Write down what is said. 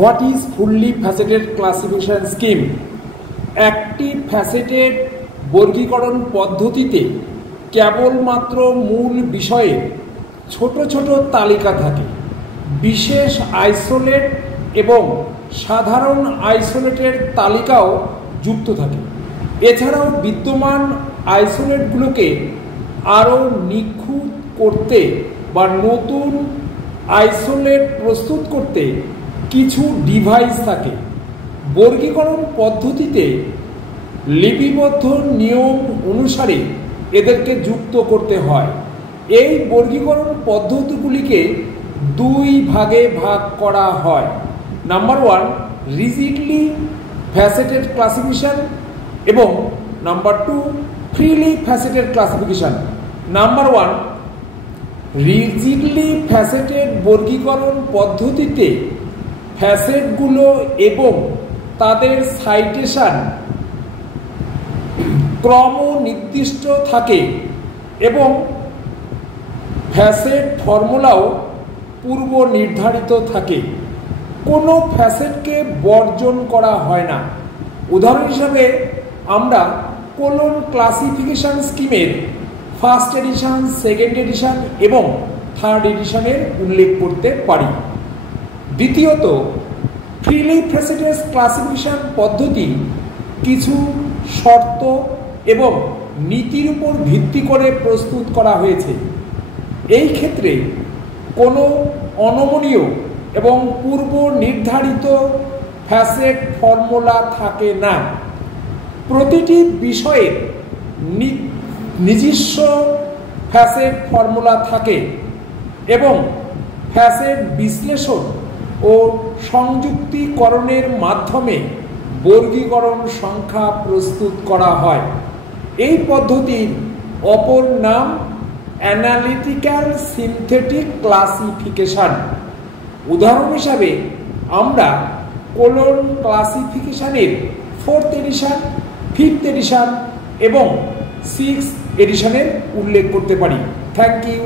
What is fully faceted classification scheme? একটি faceted বর্গীকরণ পদ্ধতিতে কেবলমাত্র মূল বিষয়ে ছোট ছোট তালিকা থাকে। বিশেষ আইসোলেট এবং সাধারণ আইসোলেটের তালিকাও যুক্ত থাকে। এছাড়াও বিদ্যমান আইসোলেটগুলোকে আরও নিখুঁত করতে বা নতুন আইসোলেট প্রস্তুত করতে কিছু ডিভাইস থাকে। বর্গীকরণ পদ্ধতিতে লিপিবদ্ধ নিয়ম অনুসারে এদেরকে যুক্ত করতে হয়। এই বর্গীকরণ পদ্ধতিগুলিকে দুই ভাগে ভাগ করা হয়। নাম্বার 1 রিজিডলি ফ্যাসেটেড ক্লাসিফিকেশন এবং নাম্বার 2 ফ্রিলি ফ্যাসেটেড ক্লাসিফিকেশন। নাম্বার 1 রিজিডলি ফ্যাসেটেড বর্গীকরণ পদ্ধতিতে ফ্যাসেটগুলো এবং তাদের সাইটেশন ক্রম নির্দিষ্ট থাকে এবং ফ্যাসেট ফর্মুলাও পূর্ব নির্ধারিত থাকে। কোনো ফ্যাসেটকে বর্জন করা হয় না। উদাহরণ হিসাবে আমরা কোলন ক্লাসিফিকেশন স্কিমের ফার্স্ট এডিশন, সেকেন্ড এডিশন এবং থার্ড এডিশনের উল্লেখ করতে পারি। দ্বিতীয়ত, ফ্রিলি ফ্যাসেটেড ক্লাসিফিকেশন পদ্ধতি কিছু শর্ত এবং নীতির উপর ভিত্তি করে প্রস্তুত করা হয়েছে। এই ক্ষেত্রে কোনো অনমনীয় এবং পূর্ব নির্ধারিত ফ্যাসেট ফর্মুলা থাকে না। প্রতিটি বিষয়ের নিজস্ব ফ্যাসেট ফর্মুলা থাকে এবং ফ্যাসেট বিশ্লেষণ ও সংযুক্তিকরণের মাধ্যমে বর্গীকরণ সংখ্যা প্রস্তুত করা হয়। এই পদ্ধতির অপর নাম অ্যানালিটিক্যাল সিনথেটিক ক্লাসিফিকেশন। উদাহরণ হিসাবে আমরা colon ক্লাসিফিকেশনের 4th addition, 5th addition এবং 6th এডিশনের উল্লেখ করতে পারি। Thank you.